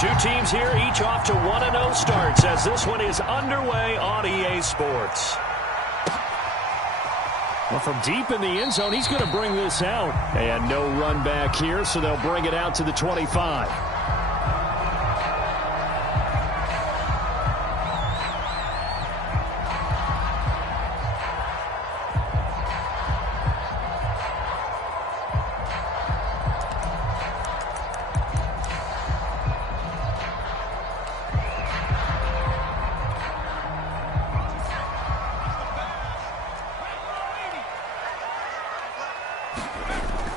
Two teams here, each off to 1-0 starts as this one is underway on EA Sports. Well, from deep in the end zone, he's going to bring this out. And no run back here, so they'll bring it out to the 25.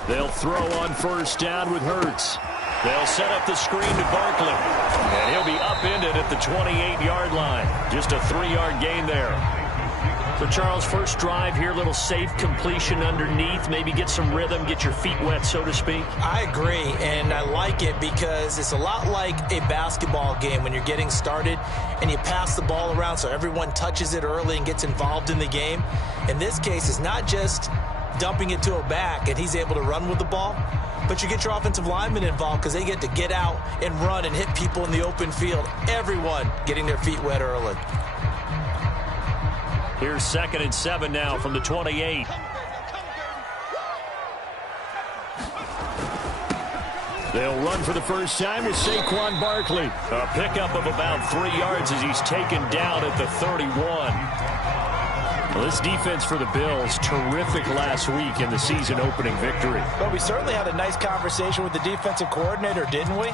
They'll throw on first down with Hurts. They'll set up the screen to Barkley. And he'll be upended at the 28-yard line. Just a 3-yard gain there. So, Charles, first drive here, little safe completion underneath. Maybe get some rhythm, get your feet wet, so to speak. I agree, and I like it because it's a lot like a basketball game when you're getting started and you pass the ball around so everyone touches it early and gets involved in the game. In this case, it's not just dumping it to a back and he's able to run with the ball, but you get your offensive linemen involved because they get to get out and run and hit people in the open field. Everyone getting their feet wet early. Here's 2nd and 7 now from the 28. They'll run for the first time with Saquon Barkley. A pickup of about 3 yards as he's taken down at the 31. Well, this defense for the Bills, terrific last week in the season-opening victory. But we certainly had a nice conversation with the defensive coordinator, didn't we?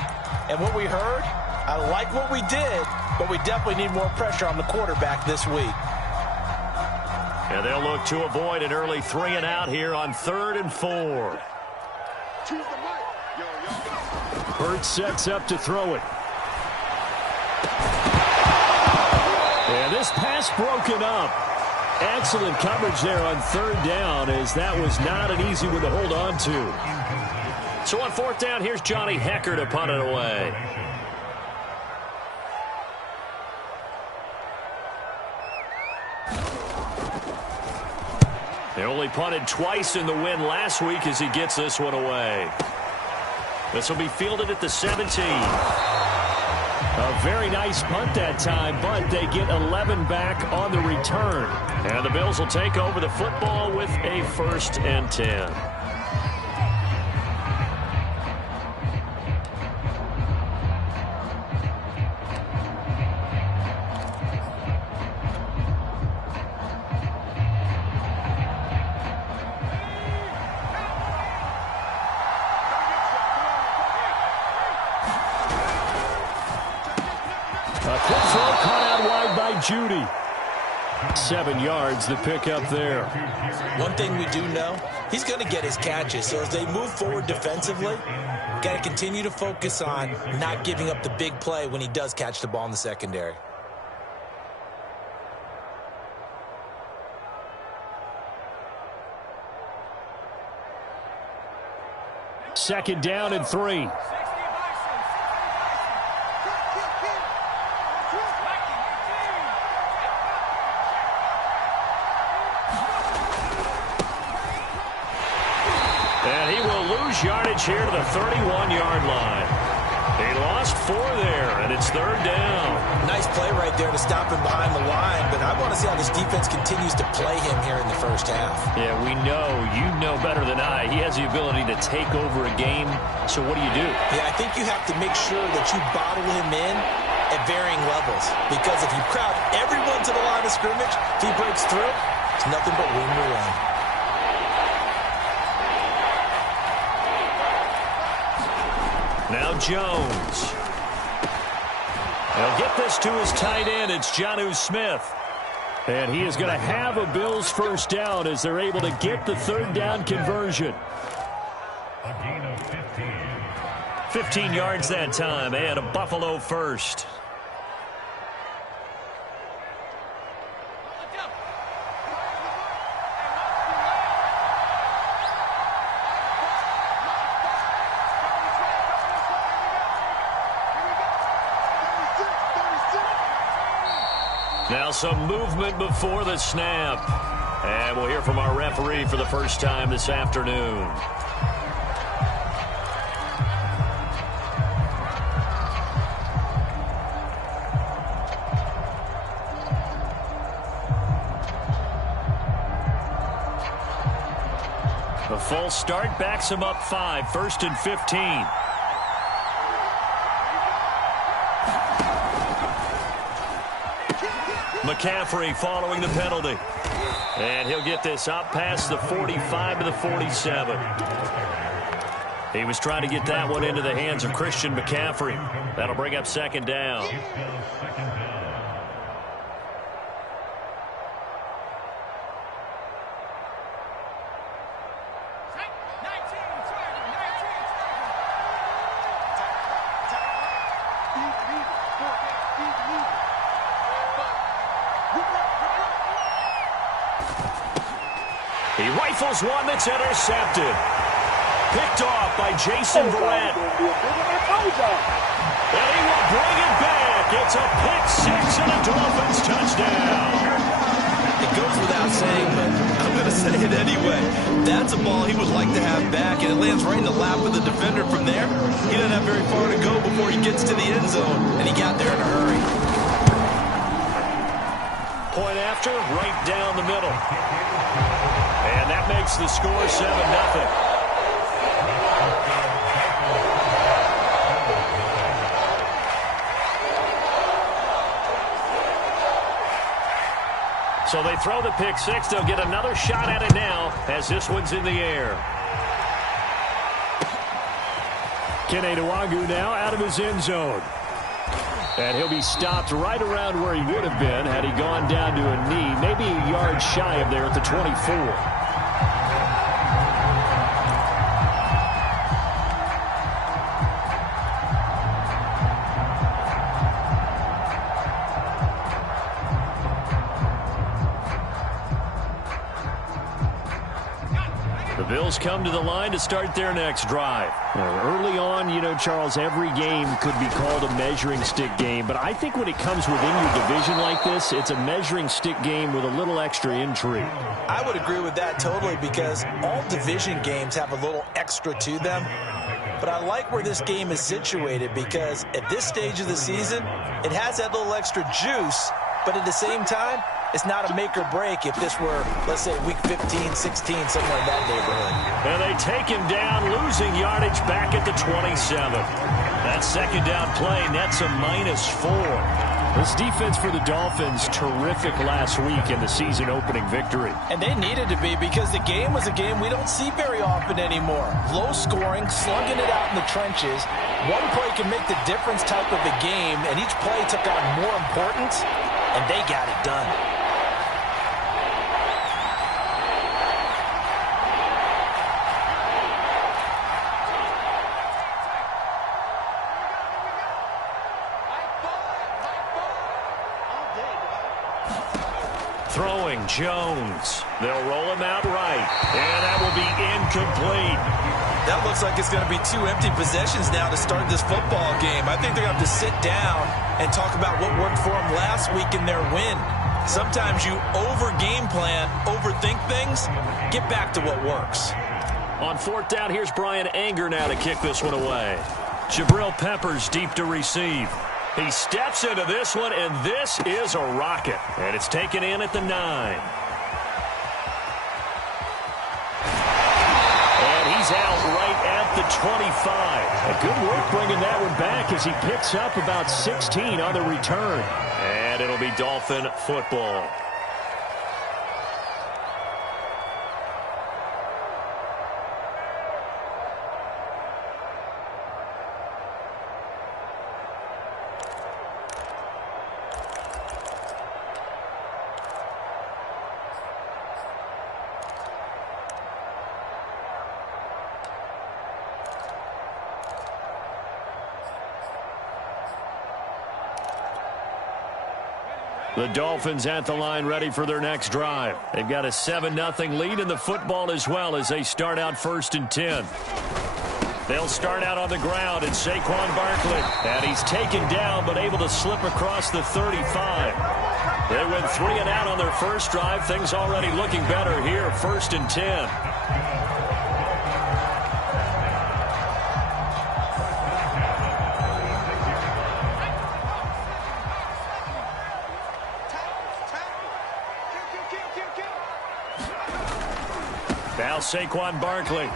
And what we heard, I like what we did, but we definitely need more pressure on the quarterback this week. And they'll look to avoid an early 3-and-out here on 3rd and 4. Hurts sets up to throw it. And this pass broken up. Excellent coverage there on 3rd down, as that was not an easy one to hold on to. So on 4th down, here's Johnny Hecker to punt it away. They only punted twice in the win last week as he gets this one away. This will be fielded at the 17. A very nice punt that time, but they get 11 back on the return. And the Bills will take over the football with a 1st and 10. Judy. 7 yards, the pickup there. One thing we do know, he's going to get his catches. So as they move forward defensively, got to continue to focus on not giving up the big play when he does catch the ball in the secondary. Second down and 3. Yardage here to the 31-yard line. He lost 4 there, and it's 3rd down. Nice play right there to stop him behind the line, but I want to see how this defense continues to play him here in the first half. Yeah, we know. You know better than I. He has the ability to take over a game, so what do you do? Yeah, I think you have to make sure that you bottle him in at varying levels, because if you crowd everyone to the line of scrimmage, if he breaks through, it's nothing but room to run. Now Jones. He'll get this to his tight end. It's Jonnu Smith. And he is going to have a Bills first down as they're able to get the 3rd down conversion. A gain of 15. 15 yards that time, and a Buffalo first. Now some movement before the snap. And we'll hear from our referee for the first time this afternoon. false start backs him up 5, 1st and 15. McCaffrey following the penalty. And he'll get this up past the 45 to the 47. He was trying to get that one into the hands of Christian McCaffrey. That'll bring up 2nd down. He rifles one that's intercepted. Picked off by Jason Verrett. And he will bring it back. It's a pick 6 and a Dolphins touchdown. It goes without saying, but I'm going to say it anyway. That's a ball he would like to have back, and it lands right in the lap of the defender from there. He doesn't have very far to go before he gets to the end zone, and he got there in a hurry. Point after, right down the middle. And that makes the score 7-0. So they throw the pick 6. They'll get another shot at it now as this one's in the air. Kene Nwangwu now out of his end zone. And he'll be stopped right around where he would have been had he gone down to a knee, maybe a yard shy of there at the 24. The Bills come to the line to start their next drive. Early on, you know, Charles, every game could be called a measuring stick game, but I think when it comes within your division like this, it's a measuring stick game with a little extra intrigue. I would agree with that totally, because all division games have a little extra to them. But I like where this game is situated, because at this stage of the season, it has that little extra juice, but at the same time, it's not a make or break if this were, let's say, week 15, 16, somewhere in that neighborhood. And they take him down, losing yardage back at the 27. That 2nd down play nets a -4. This defense for the Dolphins, terrific last week in the season-opening victory. And they needed to be, because the game was a game we don't see very often anymore. Low scoring, slugging it out in the trenches. One play can make the difference type of a game, and each play took on more importance, and they got it done. Throwing Jones. They'll roll him out right. And that will be incomplete. That looks like it's going to be 2 empty possessions now to start this football game. I think they're going to have to sit down and talk about what worked for them last week in their win. Sometimes you over-game plan, overthink things. Get back to what works. On 4th down, here's Brian Anger now to kick this one away. Jabril Peppers deep to receive. He steps into this one, and this is a rocket. And it's taken in at the 9. And he's out right at the 25. A good work bringing that one back as he picks up about 16 on the return. And it'll be Dolphin football. The Dolphins at the line ready for their next drive. They've got a 7-0 lead in the football as well as they start out 1st and 10. They'll start out on the ground at Saquon Barkley. And he's taken down but able to slip across the 35. They went 3 and out on their first drive. Things already looking better here, 1st and 10. Now Saquon Barkley.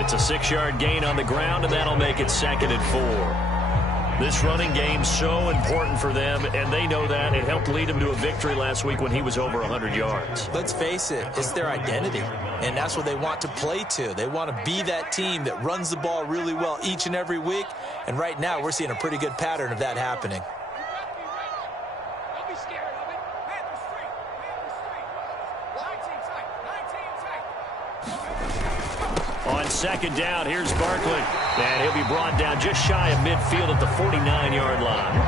It's a 6-yard gain on the ground, and that'll make it 2nd and 4. This running game's so important for them, and they know that. It helped lead them to a victory last week when he was over 100 yards. Let's face it, it's their identity, and that's what they want to play to. They want to be that team that runs the ball really well each and every week, and right now we're seeing a pretty good pattern of that happening. On 2nd down, here's Barkley. And he'll be brought down just shy of midfield at the 49-yard line.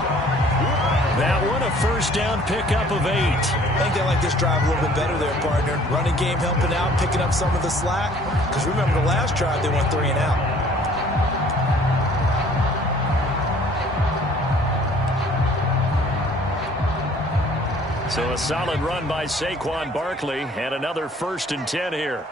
That one, a 1st down pickup of 8. I think they like this drive a little bit better there, partner. Running game helping out, picking up some of the slack. Because remember the last drive, they went 3 and out. So a solid run by Saquon Barkley and another 1st and 10 here.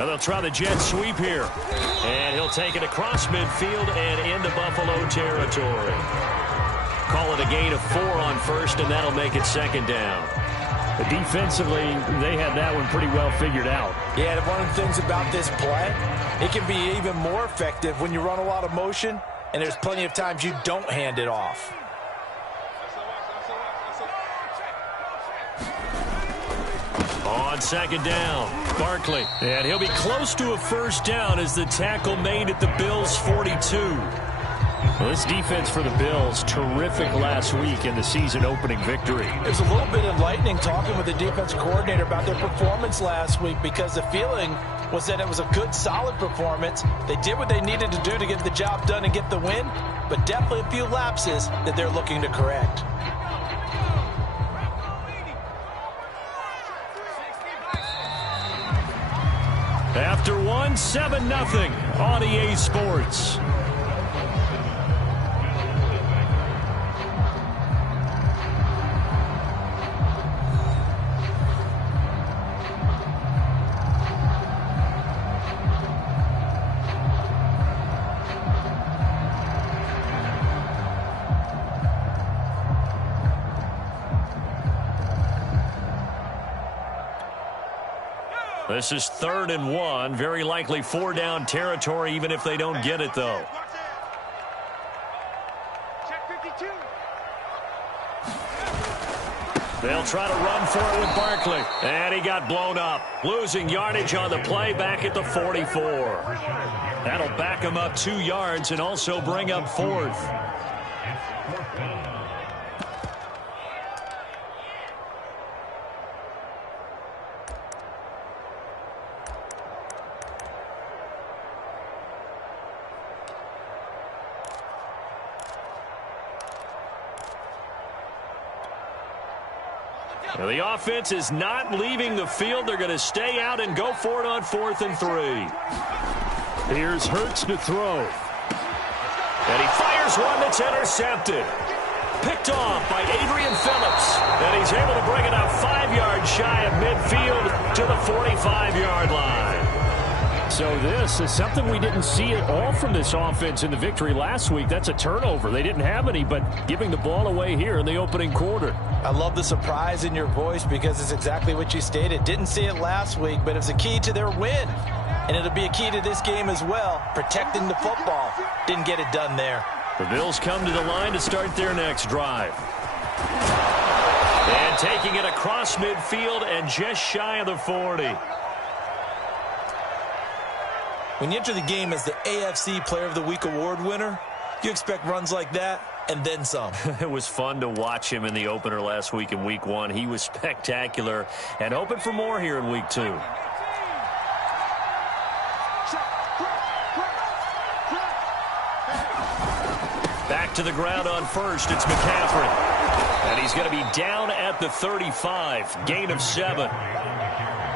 And they'll try the jet sweep here. And he'll take it across midfield and into Buffalo territory. Call it a gain of 4 on 1st, and that'll make it 2nd down. But defensively, they had that one pretty well figured out. Yeah, and one of the things about this play, it can be even more effective when you run a lot of motion, and there's plenty of times you don't hand it off. On 2nd down, Barkley. And he'll be close to a 1st down as the tackle made at the Bills' 42. Well, this defense for the Bills, terrific last week in the season-opening victory. It was a little bit enlightening talking with the defense coordinator about their performance last week because the feeling was that it was a good, solid performance. They did what they needed to do to get the job done and get the win, but definitely a few lapses that they're looking to correct. After one, 7-0 on EA Sports. This is 3rd and 1. Very likely 4-down territory, even if they don't get it, though. They'll try to run for it with Barkley. And he got blown up. Losing yardage on the play back at the 44. That'll back him up 2 yards and also bring up 4th. The offense is not leaving the field. They're going to stay out and go for it on 4th and 3. Here's Hurts to throw. And he fires one that's intercepted. Picked off by Adrian Phillips. And he's able to bring it up 5 yards shy of midfield to the 45-yard line. So this is something we didn't see at all from this offense in the victory last week. That's a turnover. They didn't have any, but giving the ball away here in the opening quarter. I love the surprise in your voice because it's exactly what you stated. Didn't see it last week, but it's a key to their win. And it'll be a key to this game as well, protecting the football. Didn't get it done there. The Bills come to the line to start their next drive. And taking it across midfield and just shy of the 40. When you enter the game as the AFC Player of the Week award winner, you expect runs like that and then some. It was fun to watch him in the opener last week in Week 1. He was spectacular and hoping for more here in Week 2. Back to the ground on 1st. It's McCaffrey. And he's going to be down at the 35. Gain of 7.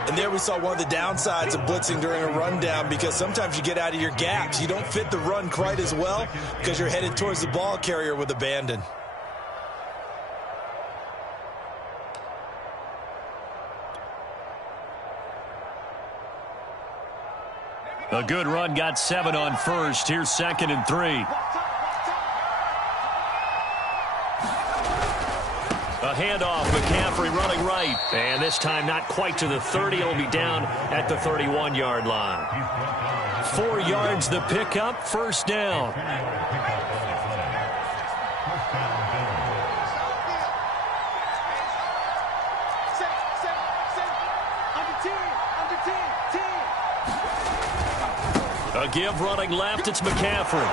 And there we saw one of the downsides of blitzing during a rundown because sometimes you get out of your gaps. You don't fit the run quite as well because you're headed towards the ball carrier with abandon. A good run, got 7 on first. Here's 2nd and 3. A handoff, McCaffrey running right. And this time not quite to the 30. It'll be down at the 31-yard line. 4 yards the pickup, first down. A give running left, it's McCaffrey.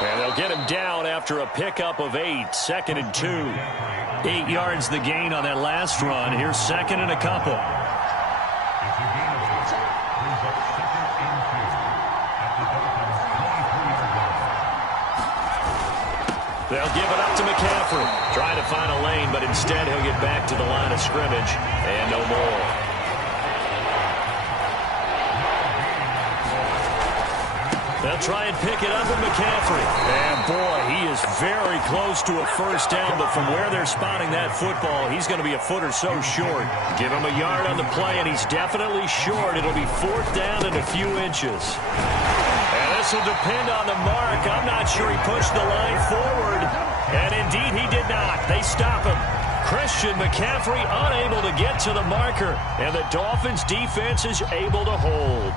And they'll get him down after a pickup of 8, 2nd and 2. 8 yards the gain on that last run. Here's 2nd and a couple. They'll give it up to McCaffrey. Trying to find a lane, but instead he'll get back to the line of scrimmage and no more. They'll try and pick it up with McCaffrey. And, boy, he is very close to a first down, but from where they're spotting that football, he's going to be a foot or so short. Give him a yard on the play, and he's definitely short. It'll be 4th down and a few inches. And this will depend on the mark. I'm not sure he pushed the line forward. And, indeed, he did not. They stop him. Christian McCaffrey unable to get to the marker, and the Dolphins' defense is able to hold.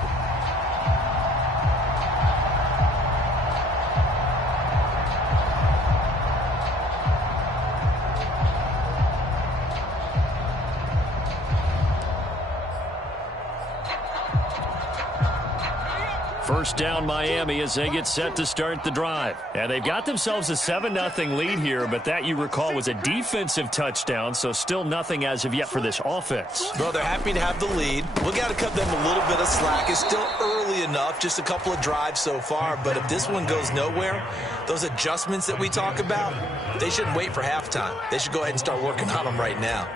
First down Miami as they get set to start the drive. And they've got themselves a 7-0 lead here, but that, you recall, was a defensive touchdown, so still nothing as of yet for this offense. Well, they're happy to have the lead. We got to cut them a little bit of slack. It's still early enough, just a couple of drives so far, but if this one goes nowhere, those adjustments that we talk about, they shouldn't wait for halftime. They should go ahead and start working on them right now.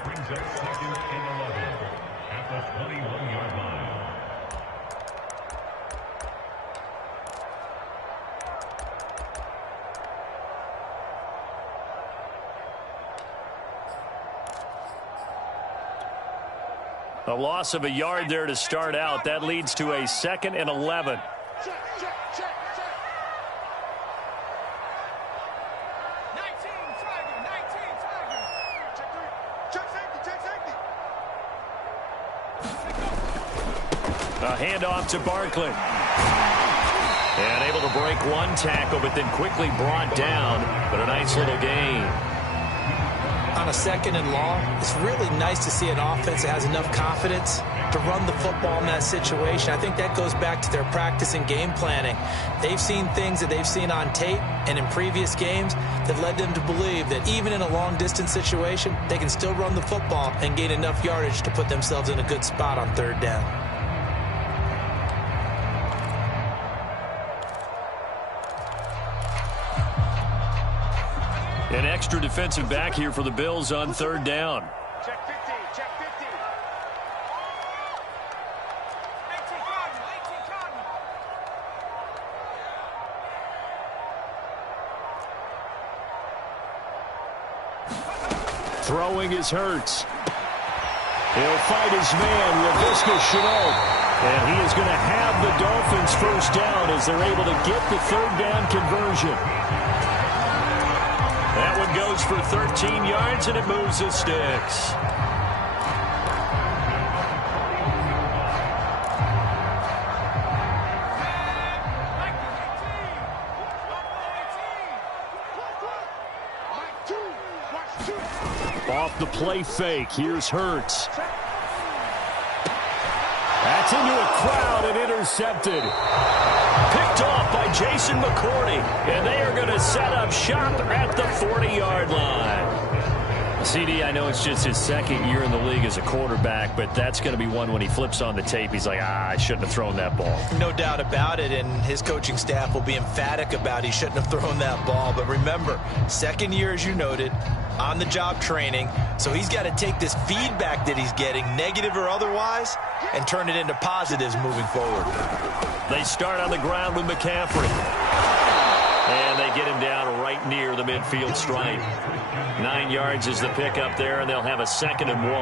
A loss of a yard there to start out. That leads to a 2nd and 11. A handoff to Barkley. And able to break one tackle, but then quickly brought down. But a nice little gain. On a 2nd and long, it's really nice to see an offense that has enough confidence to run the football in that situation. I think that goes back to their practice and game planning. They've seen things that they've seen on tape and in previous games that led them to believe that even in a long-distance situation, they can still run the football and gain enough yardage to put themselves in a good spot on 3rd down. An extra defensive back here for the Bills on 3rd down. Check 50, check 50. 18, Throwing is Hurts. He'll fight his man, Laviska Shenault. And he is going to have the Dolphins first down as they're able to get the 3rd down conversion. That one goes for 13 yards, and it moves the sticks. Off the play fake, here's Hurts. That's into a crowd and intercepted. Picked off by Jason McCourty, and they are going to set up shop at the 40-yard line. CD, I know it's just his 2nd year in the league as a quarterback, but that's going to be one when he flips on the tape, he's like, I shouldn't have thrown that ball. No doubt about it, and his coaching staff will be emphatic about he shouldn't have thrown that ball. But remember, 2nd year, as you noted, on-the-job training, so he's got to take this feedback that he's getting, negative or otherwise, and turn it into positives moving forward. They start on the ground with McCaffrey. And they get him down right near the midfield stripe. 9 yards is the pickup there, and they'll have a 2nd and 1.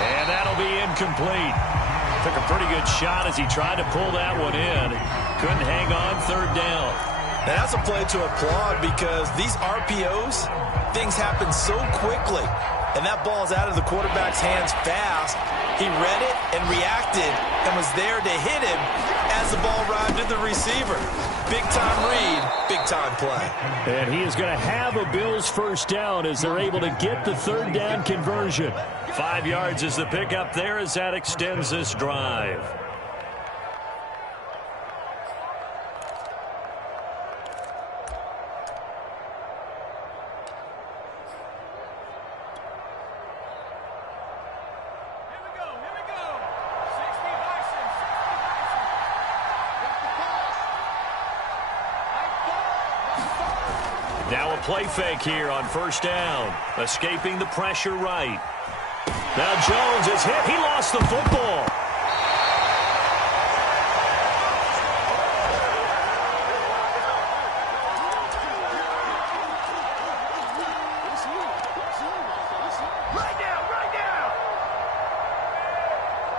And that incomplete. Took a pretty good shot as he tried to pull that one in. Couldn't hang on third down. And that's a play to applaud because these RPOs, things happen so quickly. And that ball is out of the quarterback's hands fast. He read it and reacted and was there to hit him as the ball arrived at the receiver. Big-time read, big-time play. And he is going to have a Bills first down as they're able to get the third down conversion. 5 yards is the pickup there as that extends this drive. Now a play fake here on first down. Escaping the pressure right. Now Jones is hit. He lost the football.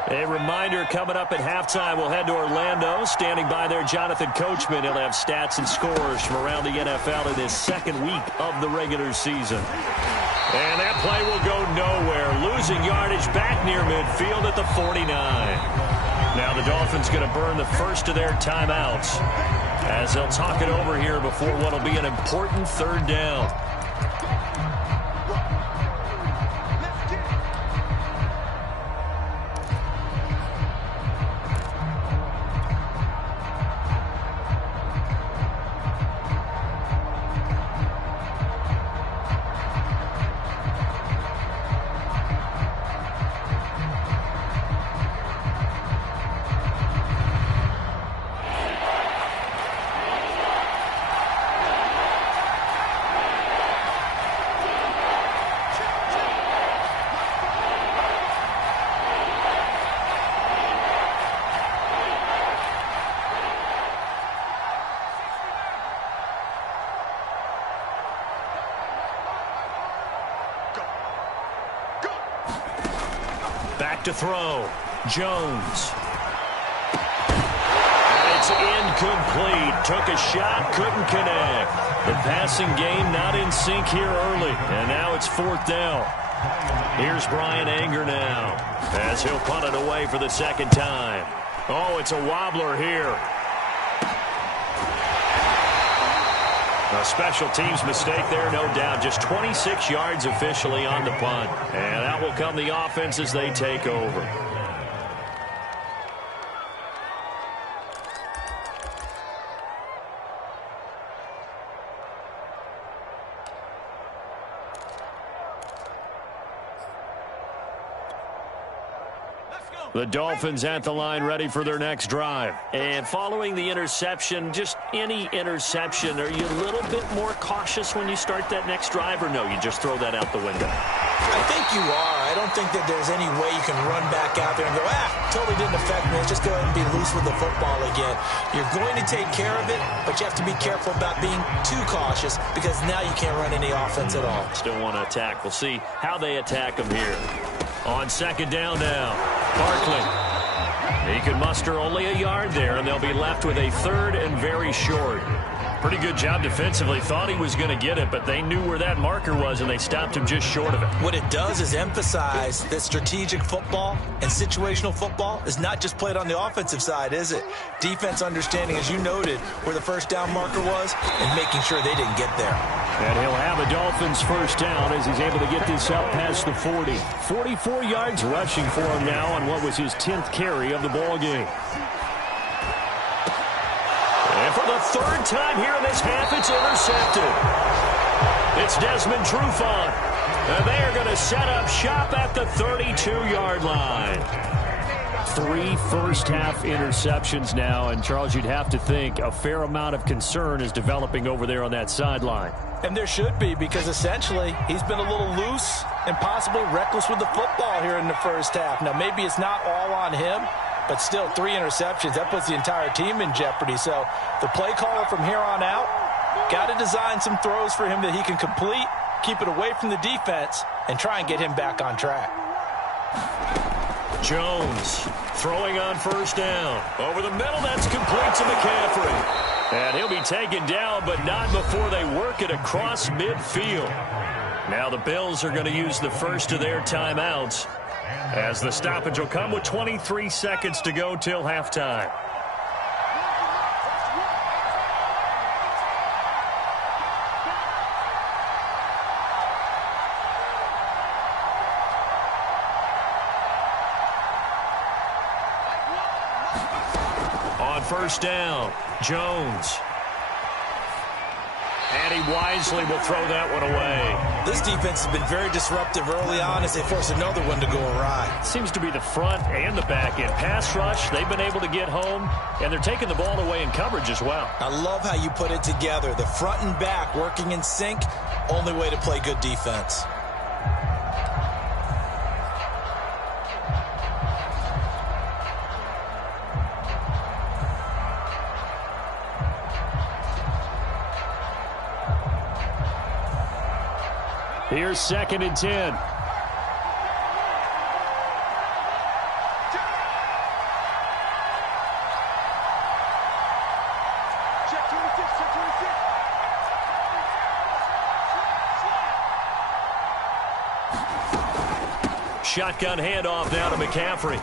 A reminder coming up at halftime. We'll head to Orlando. Standing by there, Jonathan Coachman. He'll have stats and scores from around the NFL in his second week of the regular season. And that play will go nowhere. Losing yardage back near midfield at the 49. Now the Dolphins going to burn the first of their timeouts as they'll talk it over here before what will be an important third down. To throw. Jones. And it's incomplete. Took a shot, couldn't connect. The passing game not in sync here early. And now it's fourth down. Here's Brian Anger now as he'll punt it away for the second time. Oh, it's a wobbler here. A special teams mistake there, no doubt. Just 26 yards officially on the punt. And out will come the offense as they take over. The Dolphins at the line ready for their next drive. And following the interception, just any interception, are you a little bit more cautious when you start that next drive, or no, you just throw that out the window? I think you are. I don't think that there's any way you can run back out there and go, totally didn't affect me. Let's just go ahead and be loose with the football again. You're going to take care of it, but you have to be careful about being too cautious because now you can't run any offense at all. Still want to attack. We'll see how they attack them here. On second down now, Barkley. He can muster only a yard there, and they'll be left with a third and very short. Pretty good job defensively. Thought he was going to get it, but they knew where that marker was, and they stopped him just short of it. What it does is emphasize that strategic football and situational football is not just played on the offensive side, is it? Defense understanding, as you noted, where the first down marker was and making sure they didn't get there. And he'll have a Dolphins first down as he's able to get this out past the 40. 44 yards rushing for him now on what was his 10th carry of the ball game. And for the third time here in this half, it's intercepted. It's Desmond Trufant. And they are going to set up shop at the 32-yard line. 3 first-half interceptions now, and Charles, you'd have to think a fair amount of concern is developing over there on that sideline. And there should be, because essentially he's been a little loose and possibly reckless with the football here in the first half. Now, maybe it's not all on him, but still 3 interceptions. That puts the entire team in jeopardy. So the play caller from here on out got to design some throws for him that he can complete, keep it away from the defense, and try and get him back on track. Jones throwing on first down. Over the middle, that's complete to McCaffrey. And he'll be taken down, but not before they work it across midfield. Now the Bills are going to use the first of their timeouts, as the stoppage will come with 23 seconds to go till halftime. On first down, Jones. And he wisely will throw that one away. This defense has been very disruptive early on as they force another one to go awry. Seems to be the front and the back end. Pass rush, they've been able to get home, and they're taking the ball away in coverage as well. I love how you put it together. The front and back working in sync, only way to play good defense. Here's 2nd and 10. Check 26, check 26. Shotgun handoff now to McCaffrey.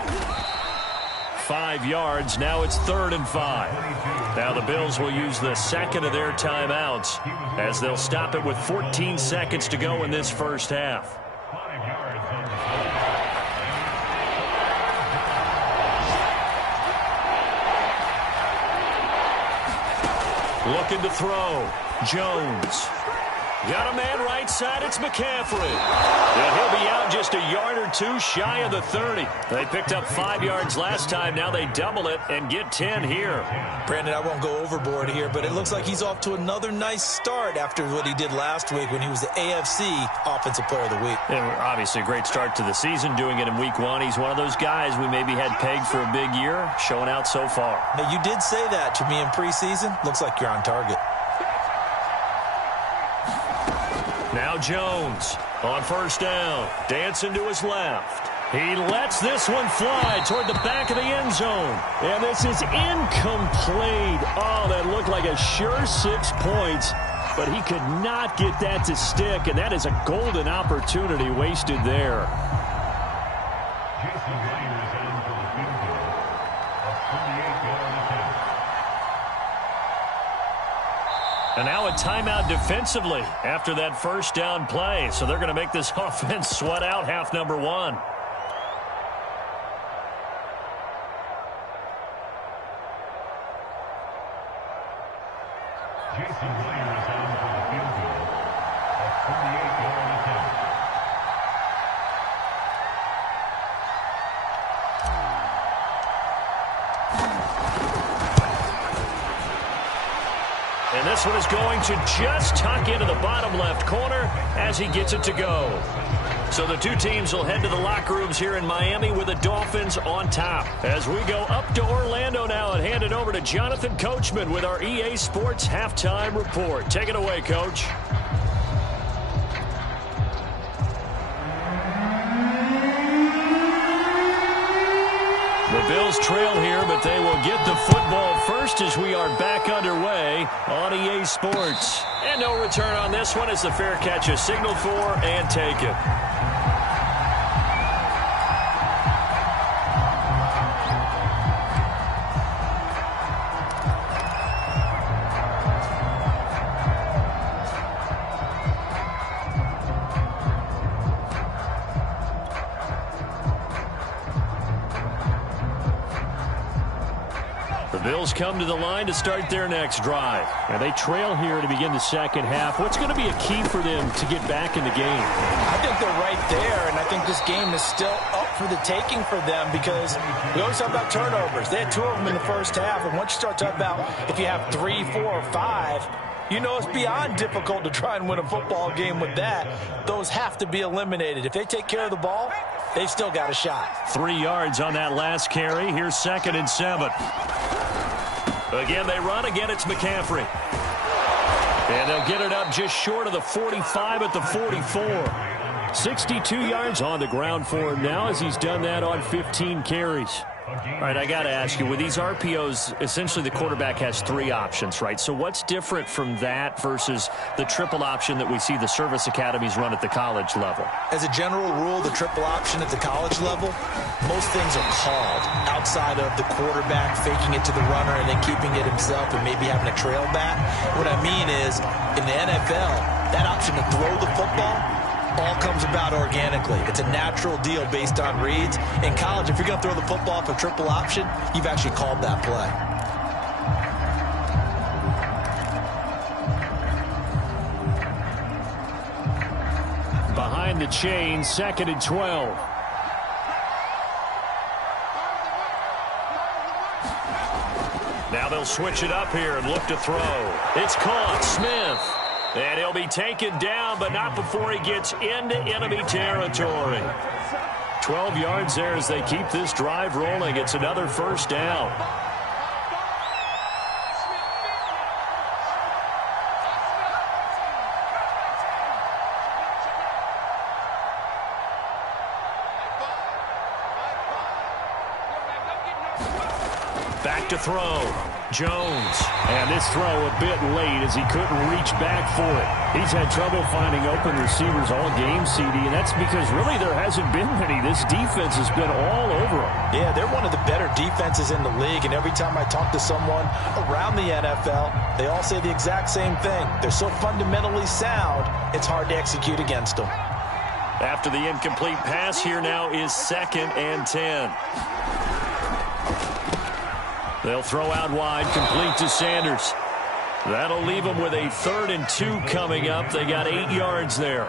5 yards. Now it's 3rd and 5. Now the Bills will use the second of their timeouts, as they'll stop it with 14 seconds to go in this first half. 5 yards on the Looking to throw. Jones. Got a man right side. It's McCaffrey. And he'll be out just a yard or two shy of the 30. They picked up 5 yards last time. Now they double it and get 10 here. Brandon, I won't go overboard here, but it looks like he's off to another nice start after what he did last week when he was the AFC Offensive Player of the Week. And obviously a great start to the season, doing it in week 1. He's one of those guys we maybe had pegged for a big year, showing out so far. Now, you did say that to me in preseason. Looks like you're on target. Now Jones on first down, dancing to his left. He lets this one fly toward the back of the end zone. And this is incomplete. Oh, that looked like a sure 6 points, but he could not get that to stick, and that is a golden opportunity wasted there. Jason Myers on for the field goal. A 38-yard attempt. And now a timeout defensively after that first down play. So they're going to make this offense sweat out half number 1. Jason Myers on for the field goal. A 38-yard attempt. And this one is going to just tuck into the bottom left corner as he gets it to go. So the two teams will head to the locker rooms here in Miami with the Dolphins on top. As we go up to Orlando now and hand it over to Jonathan Coachman with our EA Sports Halftime Report. Take it away, Coach. The Bills trail here, but they will get the football first as we are back underway on EA Sports. And no return on this one as the fair catch is signaled for and taken. Bills come to the line to start their next drive. And they trail here to begin the second half. What's going to be a key for them to get back in the game? I think they're right there, and I think this game is still up for the taking for them because we always talk about turnovers. They had 2 of them in the first half, and once you start talking about if you have 3, 4, or 5, you know it's beyond difficult to try and win a football game with that. Those have to be eliminated. If they take care of the ball, they've still got a shot. 3 yards on that last carry. Here's 2nd and 7. Again, they run. Again, it's McCaffrey. And they'll get it up just short of the 45 at the 44. 62 yards on the ground for him now as he's done that on 15 carries. All right, I got to ask you, with these RPOs, essentially the quarterback has 3 options, right? So what's different from that versus the triple option that we see the service academies run at the college level? As a general rule, the triple option at the college level, most things are called outside of the quarterback faking it to the runner and then keeping it himself and maybe having a trail back. What I mean is, in the NFL, that option to throw the football all comes about organically. It's a natural deal based on reads. In college, if you're going to throw the football for triple option, you've actually called that play. Behind the chain, 2nd and 12. Now they'll switch it up here and look to throw. It's caught. Smith. And he'll be taken down, but not before he gets into enemy territory. 12 yards there as they keep this drive rolling. It's another first down. Back to throw. Jones. And this throw a bit late as he couldn't reach back for it. He's had trouble finding open receivers all game, CD, and that's because really there hasn't been many. This defense has been all over them. Yeah, they're one of the better defenses in the league, and every time I talk to someone around the NFL, they all say the exact same thing. They're so fundamentally sound, it's hard to execute against them. After the incomplete pass, here now is 2nd and 10. They'll throw out wide, complete to Sanders. That'll leave them with a 3rd and 2 coming up. They got 8 yards there.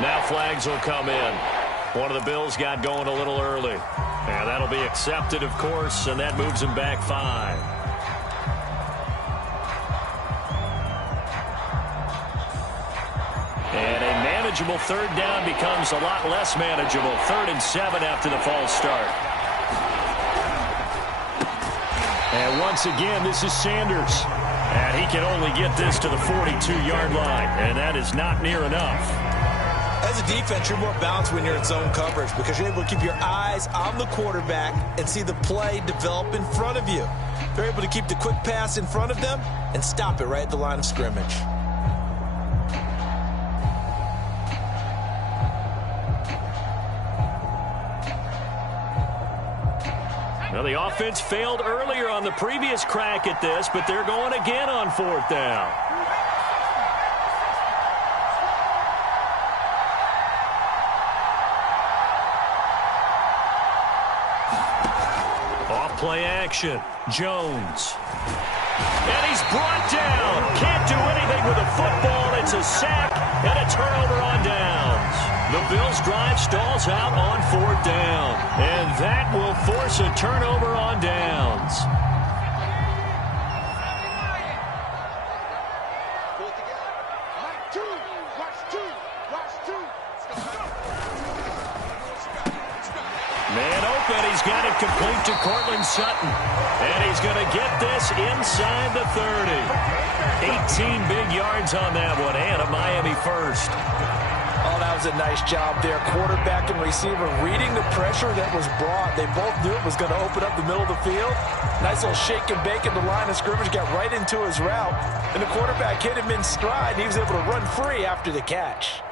Now flags will come in. One of the Bills got going a little early. And that'll be accepted, of course, and that moves him back 5. And a manageable 3rd down becomes a lot less manageable. 3rd and 7 after the false start. And once again, this is Sanders. And he can only get this to the 42-yard line, and that is not near enough. As a defense, you're more balanced when you're in zone coverage because you're able to keep your eyes on the quarterback and see the play develop in front of you. They're able to keep the quick pass in front of them and stop it right at the line of scrimmage. Well, the offense failed earlier on the previous crack at this, but they're going again on 4th down. Play action. Jones. And he's brought down. Can't do anything with a football. It's a sack and a turnover on downs. The Bills' drive stalls out on 4th down. And that will force a turnover on downs. He's got it complete to Cortland Sutton. And he's going to get this inside the 30. 18 big yards on that one, and a Miami first. Oh, that was a nice job there. Quarterback and receiver reading the pressure that was brought. They both knew it was going to open up the middle of the field. Nice little shake and bake at the line of scrimmage, got right into his route. And the quarterback hit him in stride, and he was able to run free after the catch.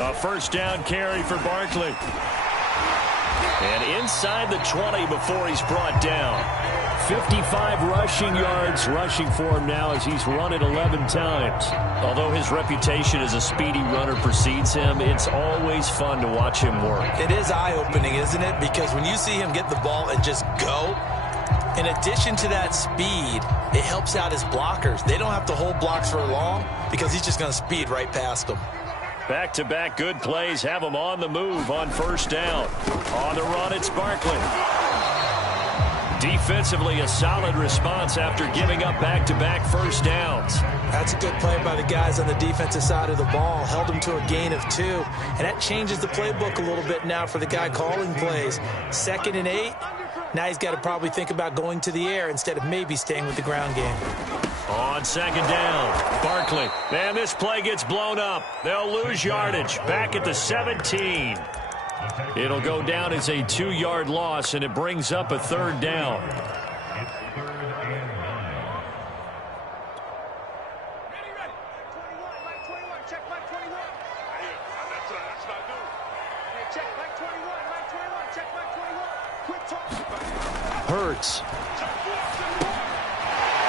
A first down carry for Barkley. And inside the 20 before he's brought down. 55 rushing yards rushing for him now as he's run it 11 times. Although his reputation as a speedy runner precedes him, it's always fun to watch him work. It is eye-opening, isn't it? Because when you see him get the ball and just go, in addition to that speed, it helps out his blockers. They don't have to hold blocks for long because he's just going to speed right past them. Back-to-back good plays have them on the move on first down. On the run, it's Barkley. Defensively, a solid response after giving up back-to-back first downs. That's a good play by the guys on the defensive side of the ball. Held them to a gain of 2. And that changes the playbook a little bit now for the guy calling plays. 2nd and 8. Now he's got to probably think about going to the air instead of maybe staying with the ground game. On 2nd down, Barkley. Man, this play gets blown up. They'll lose yardage. Back at the 17. It'll go down as a 2-yard loss, and it brings up a 3rd down. It's 3rd and 9. Ready. 21, Mike 21. Check Mike 21. That's not good. Hey, check Mike 21. Mike 21. Check Mike 21. Quick talk. Hurts.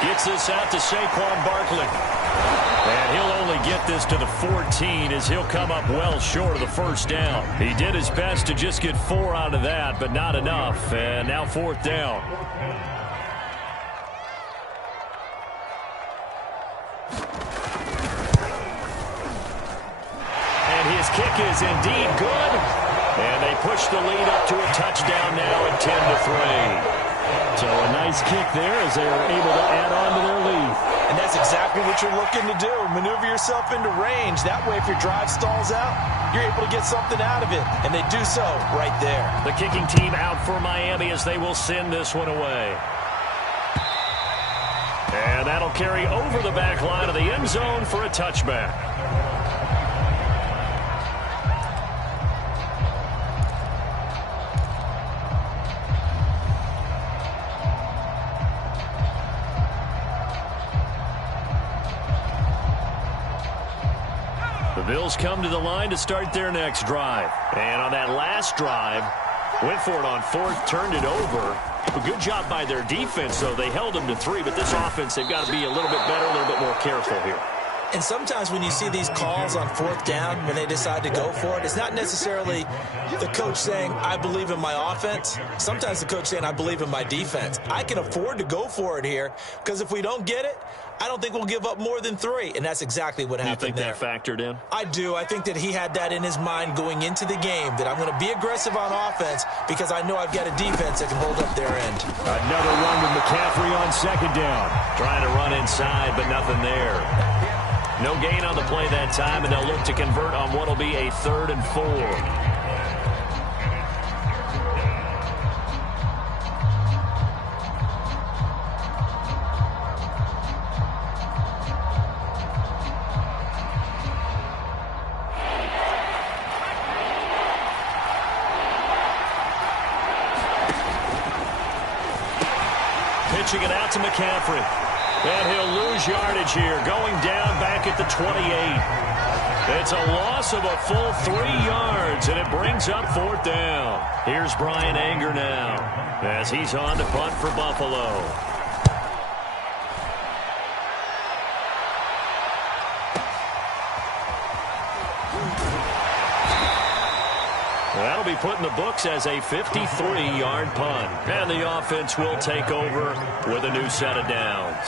Gets this out to Saquon Barkley. And he'll only get this to the 14 as he'll come up well short of the first down. He did his best to just get 4 out of that, but not enough. And now 4th down. And his kick is indeed good. And they push the lead up to a touchdown now at 10-3. So a nice kick there as they are able to add on to their lead. And that's exactly what you're looking to do. Maneuver yourself into range. That way, if your drive stalls out, you're able to get something out of it. And they do so right there. The kicking team out for Miami as they will send this one away. And that'll carry over the back line of the end zone for a touchback. The Bills come to the line to start their next drive. And on that last drive, went for it on 4th, turned it over. A good job by their defense, though. They held them to 3, but this offense, they've got to be a little bit better, a little bit more careful here. And sometimes when you see these calls on 4th down, when they decide to go for it, it's not necessarily the coach saying, I believe in my offense. Sometimes the coach saying, I believe in my defense. I can afford to go for it here because if we don't get it, I don't think we'll give up more than 3. And that's exactly what happened there. You think that factored in? I do. I think that he had that in his mind going into the game, that I'm going to be aggressive on offense because I know I've got a defense that can hold up their end. Another run with McCaffrey on 2nd down. Trying to run inside, but nothing there. No gain on the play that time, and they'll look to convert on what will be a 3rd and 4. Pitching it out to McCaffrey. And he'll lose yardage here, going down back at the 28. It's a loss of a full 3 yards, and it brings up 4th down. Here's Brian Anger now as he's on to punt for Buffalo. That'll be put in the books as a 53-yard punt. And the offense will take over with a new set of downs.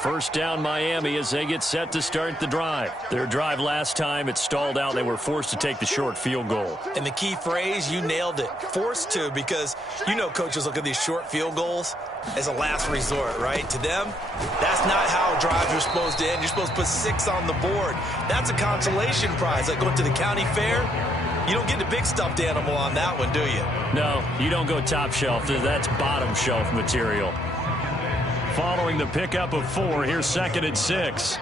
First down Miami as they get set to start the drive. Their drive last time, it stalled out. They were forced to take the short field goal. And the key phrase, you nailed it. Forced to, because you know coaches look at these short field goals as a last resort, right? To them, that's not how drives are supposed to end. You're supposed to put 6 on the board. That's a consolation prize, like going to the county fair. You don't get the big stuffed animal on that one, do you? No, you don't go top shelf. That's bottom shelf material. Following the pickup of 4, here's 2nd and 6.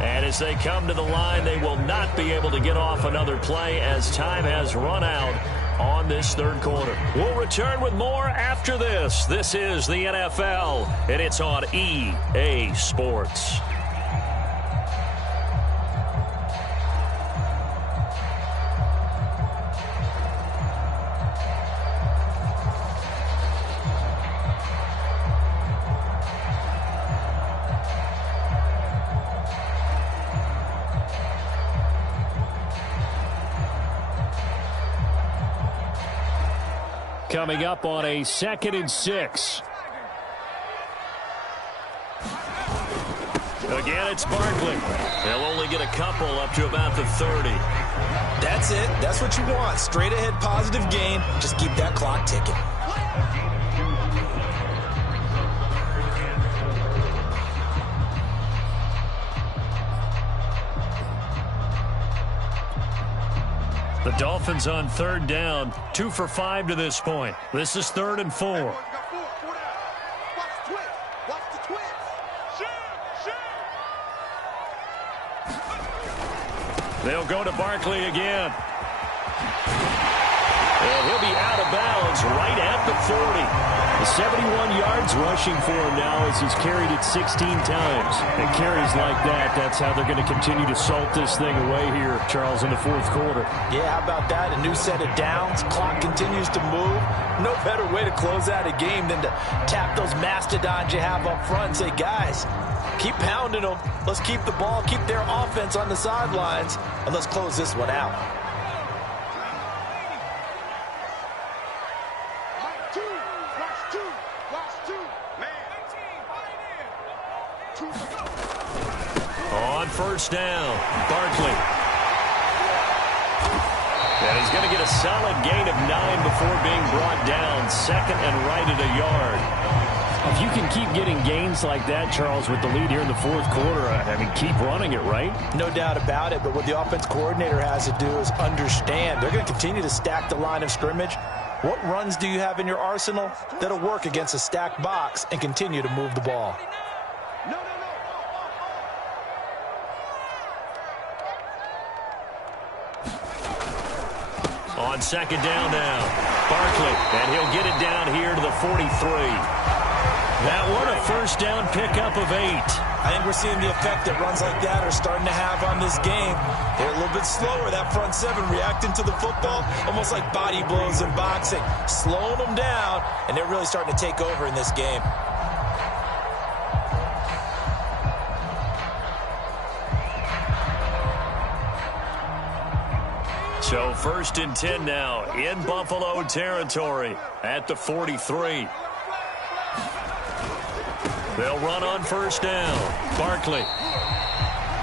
And as they come to the line, they will not be able to get off another play as time has run out on this third quarter. We'll return with more after this. This is the NFL, and it's on EA Sports. Coming up on a 2nd and 6. Again, it's Barkley. They'll only get a couple up to about the 30. That's it. That's what you want. Straight ahead positive gain. Just keep that clock ticking. The Dolphins on 3rd down, 2 for 5 to this point. This is 3rd and 4. They'll go to Barkley again. And he'll be out of bounds right at the 40. 71 yards rushing for him now as he's carried it 16 times. And carries like that, that's how they're going to continue to salt this thing away here, Charles, in the 4th quarter. Yeah, how about that? A new set of downs. Clock continues to move. No better way to close out a game than to tap those mastodons you have up front and say, guys, keep pounding them. Let's keep the ball, keep their offense on the sidelines, and let's close this one out. On 1st down, Barkley. And he's going to get a solid gain of 9 before being brought down. 2nd and right at a yard. If you can keep getting gains like that, Charles, with the lead here in the 4th quarter, I mean, keep running it, right? No doubt about it, but what the offense coordinator has to do is understand. They're going to continue to stack the line of scrimmage. What runs do you have in your arsenal that'll work against a stacked box and continue to move the ball? On 2nd down now, Barkley, and he'll get it down here to the 43. That one a 1st down pickup of 8. I think we're seeing the effect that runs like that are starting to have on this game. They're a little bit slower, that front 7 reacting to the football, almost like body blows in boxing, slowing them down, and they're really starting to take over in this game. So 1st and 10 now in Buffalo territory at the 43. They'll run on 1st down. Barkley.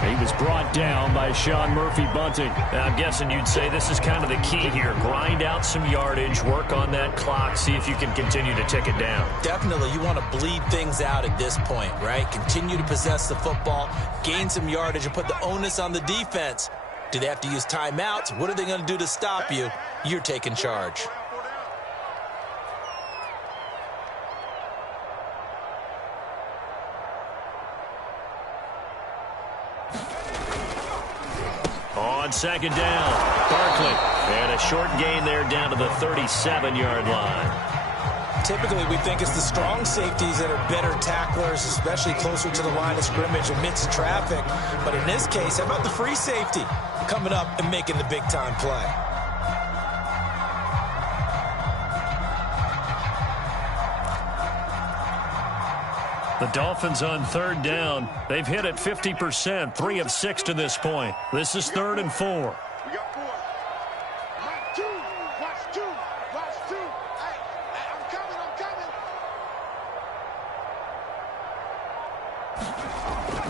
He was brought down by Sean Murphy-Bunting. I'm guessing you'd say this is kind of the key here. Grind out some yardage, work on that clock, see if you can continue to tick it down. Definitely, you want to bleed things out at this point, right? Continue to possess the football, gain some yardage, and put the onus on the defense. Do they have to use timeouts? What are they going to do to stop you? You're taking charge. On 2nd down, Barkley. And a short gain there down to the 37-yard line. Typically, we think it's the strong safeties that are better tacklers, especially closer to the line of scrimmage amidst traffic. But in this case, how about the free safety coming up and making the big-time play? The Dolphins on 3rd down. They've hit it 50%, 3 of 6 to this point. This is 3rd and 4. We got 4. Watch 2. Watch 2. Watch 2. Hey, I'm coming.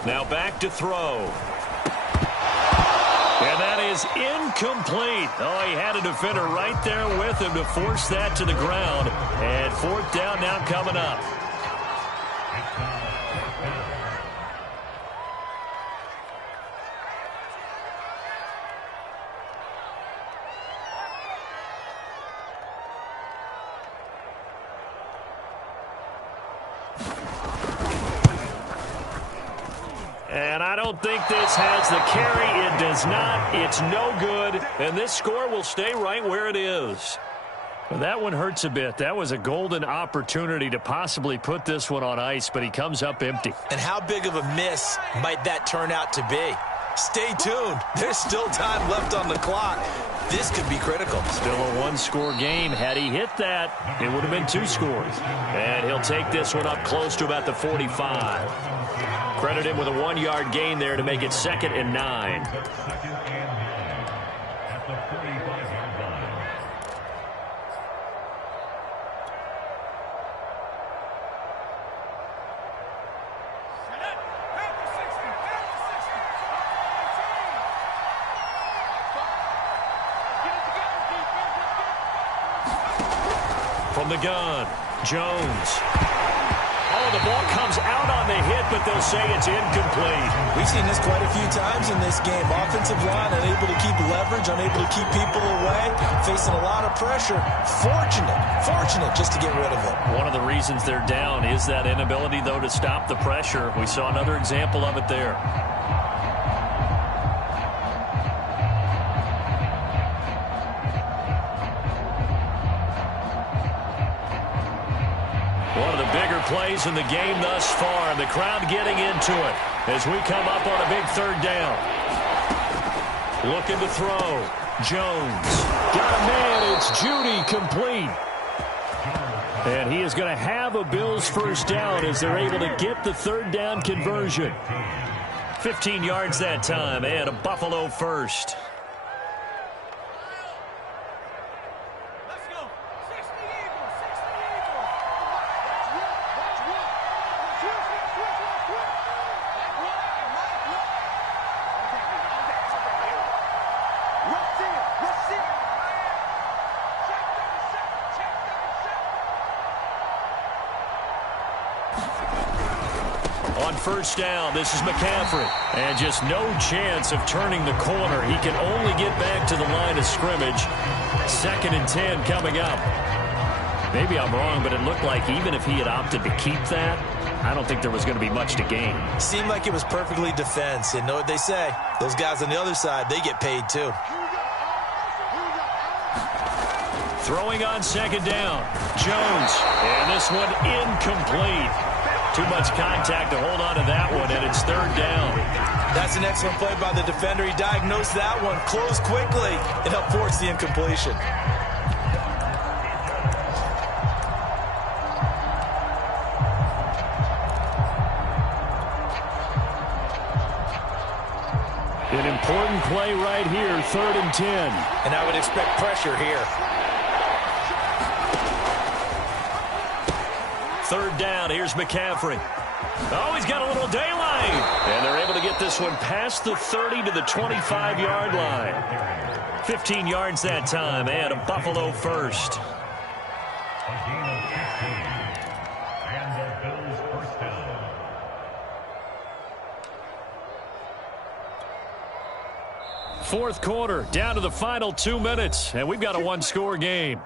Now back to throw. And that is incomplete. Oh, he had a defender right there with him to force that to the ground. And 4th down now coming up. And I don't think this has the carry. It does not. It's no good. And this score will stay right where it is. Well, that one hurts a bit. That was a golden opportunity to possibly put this one on ice, but he comes up empty. And how big of a miss might that turn out to be? Stay tuned. There's still time left on the clock. This could be critical. Still a one-score game. Had he hit that, it would have been 2 scores. And he'll take this one up close to about the 45. Credit him with a 1-yard gain there to make it 2nd and 9. At the 45-yard line. From the gun, Jones. Oh, the ball comes out on the hit, but they'll say it's incomplete. We've seen this quite a few times in this game. Offensive line unable to keep leverage, unable to keep people away, facing a lot of pressure. Fortunate just to get rid of it. One of the reasons they're down is that inability, though, to stop the pressure. We saw another example of it there. One of the bigger plays in the game thus far. The crowd getting into it as we come up on a big 3rd down. Looking to throw. Jones. Got a man. It's Judy, complete. And he is going to have a Bills first down as they're able to get the 3rd down conversion. 15 yards that time and a Buffalo first. On first down, this is McCaffrey. And just no chance of turning the corner. He can only get back to the line of scrimmage. 2nd and 10 coming up. Maybe I'm wrong, but it looked like even if he had opted to keep that, I don't think there was going to be much to gain. Seemed like it was perfectly defense. And know what they say? Those guys on the other side, they get paid too. Throwing on 2nd down. Jones. And this one incomplete. Too much contact to hold on to that one, and it's 3rd down. That's an excellent play by the defender. He diagnosed that one, closed quickly, and helped force the incompletion. An important play right here, 3rd and 10. And I would expect pressure here. 3rd down, here's McCaffrey. Oh, he's got a little daylight. And they're able to get this one past the 30 to the 25-yard line. 15 yards that time, and a Buffalo first. A gain of 15. And the Bills first down. Fourth quarter, down to the final 2 minutes, and we've got a 1-score game.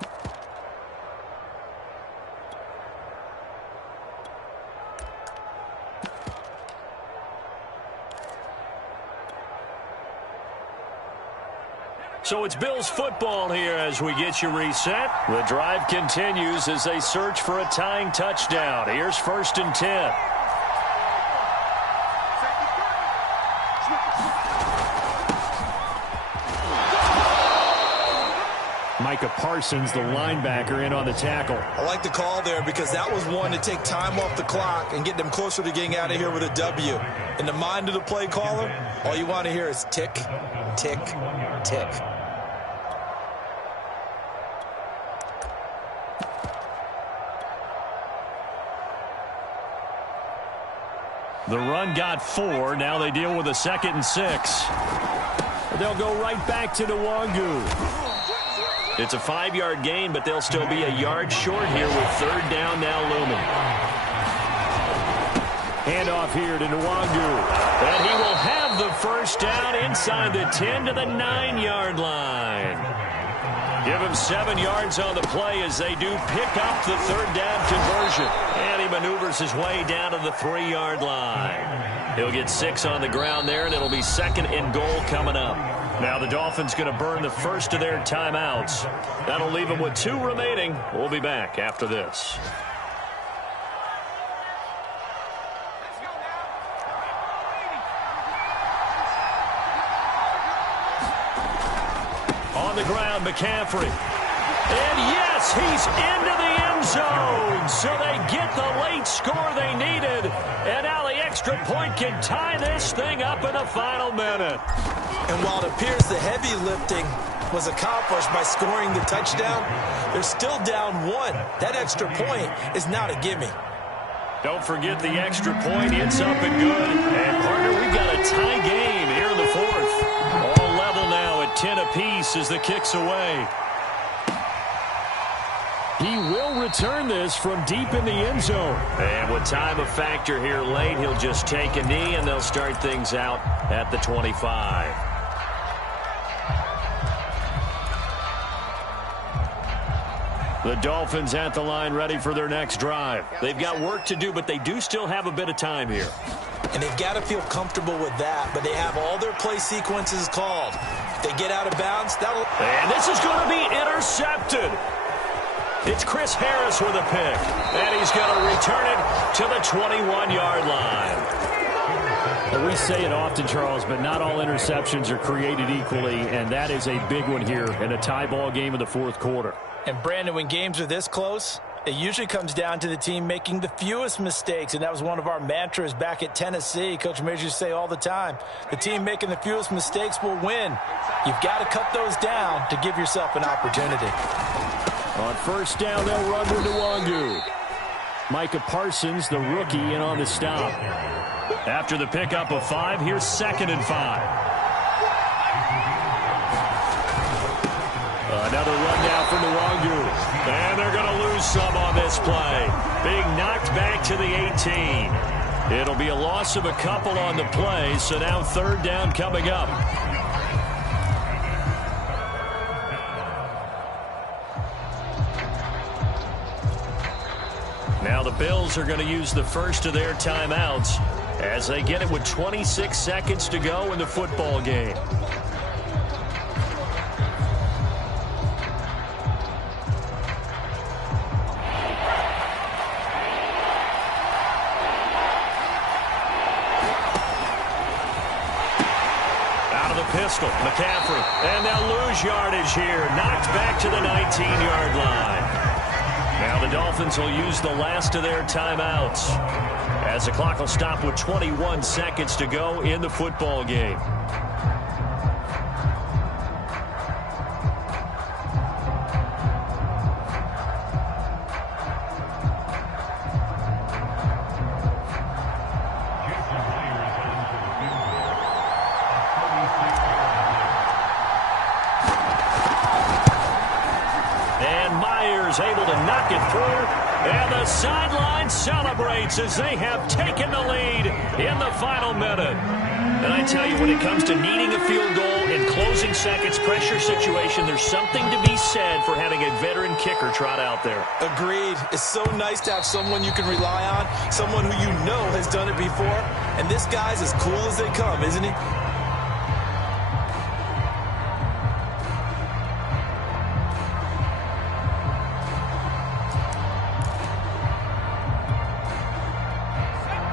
So it's Bills football here as we get you reset. The drive continues as they search for a tying touchdown. Here's 1st and 10. Micah Parsons, the linebacker, in on the tackle. I like the call there because that was one to take time off the clock and get them closer to getting out of here with a W. In the mind of the play caller, all you want to hear is tick, tick, tick. The run got 4. Now they deal with a 2nd and 6. They'll go right back to Nwangu. It's a 5-yard gain, but they'll still be a yard short here with 3rd down now looming. Handoff here to Nwangu. And he will have the first down inside the 10 to the 9-yard line. Give him 7 yards on the play as they do pick up the 3rd down conversion. And he maneuvers his way down to the 3-yard line. He'll get 6 on the ground there, and it'll be 2nd and goal coming up. Now the Dolphins going to burn the first of their timeouts. That'll leave them with 2 remaining. We'll be back after this. On the ground, McCaffrey. And yes, he's into the end zone. So they get the late score they needed. And now the extra point can tie this thing up in the final minute. And while it appears the heavy lifting was accomplished by scoring the touchdown, they're still down 1. That extra point is not a gimme. Don't forget the extra point. It's up and good. And, partner, we've got a tie game here in the 4th. All level now at 10 apiece as the kick's away. He will return this from deep in the end zone. And with time a factor here late, he'll just take a knee, and they'll start things out at the 25. The Dolphins at the line ready for their next drive. They've got work to do, but they do still have a bit of time here. And they've got to feel comfortable with that, but they have all their play sequences called. If they get out of bounds, that'll... And this is going to be intercepted. It's Chris Harris with a pick. And he's going to return it to the 21-yard line. Well, we say it often, Charles, but not all interceptions are created equally, and that is a big one here in a tie ball game in the 4th quarter. And, Brandon, when games are this close, it usually comes down to the team making the fewest mistakes, and that was one of our mantras back at Tennessee. Coach Majors used to say all the time, the team making the fewest mistakes will win. You've got to cut those down to give yourself an opportunity. On first down, they'll run to Nwangu. Micah Parsons, the rookie, in on the stop. After the pickup of 5, here's 2nd and 5. Another run now for Nwangu. And they're going to lose some on this play. Being knocked back to the 18. It'll be a loss of a couple on the play, so now 3rd down coming up. Now the Bills are going to use the first of their timeouts as they get it with 26 seconds to go in the football game. Out of the pistol, McCaffrey, and they'll lose yardage here. Knocked back to the 19-yard line. Now the Dolphins will use the last of their timeouts as the clock will stop with 21 seconds to go in the football game. Able to knock it through, and the sideline celebrates as they have taken the lead in the final minute. And I tell you, when it comes to needing a field goal in closing seconds pressure situation, there's something to be said for having a veteran kicker trot out there. Agreed. It's so nice to have someone you can rely on, someone who you know has done it before, and this guy's as cool as they come, isn't he?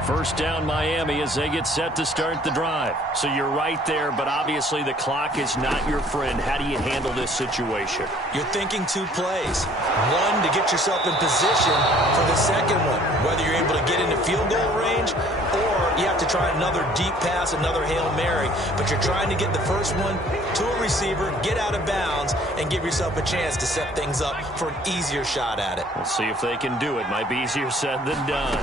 First down Miami as they get set to start the drive. So you're right there, but obviously the clock is not your friend. How do you handle this situation? You're thinking 2 plays. One, to get yourself in position for the second one, whether you're able to get into field goal range or you have to try another deep pass, another Hail Mary. But you're trying to get the first one to a receiver, get out of bounds, and give yourself a chance to set things up for an easier shot at it. We'll see if they can do it. Might be easier said than done.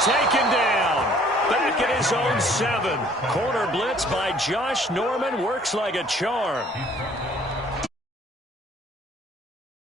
Taken down. Back at his own 7. Corner blitz by Josh Norman works like a charm.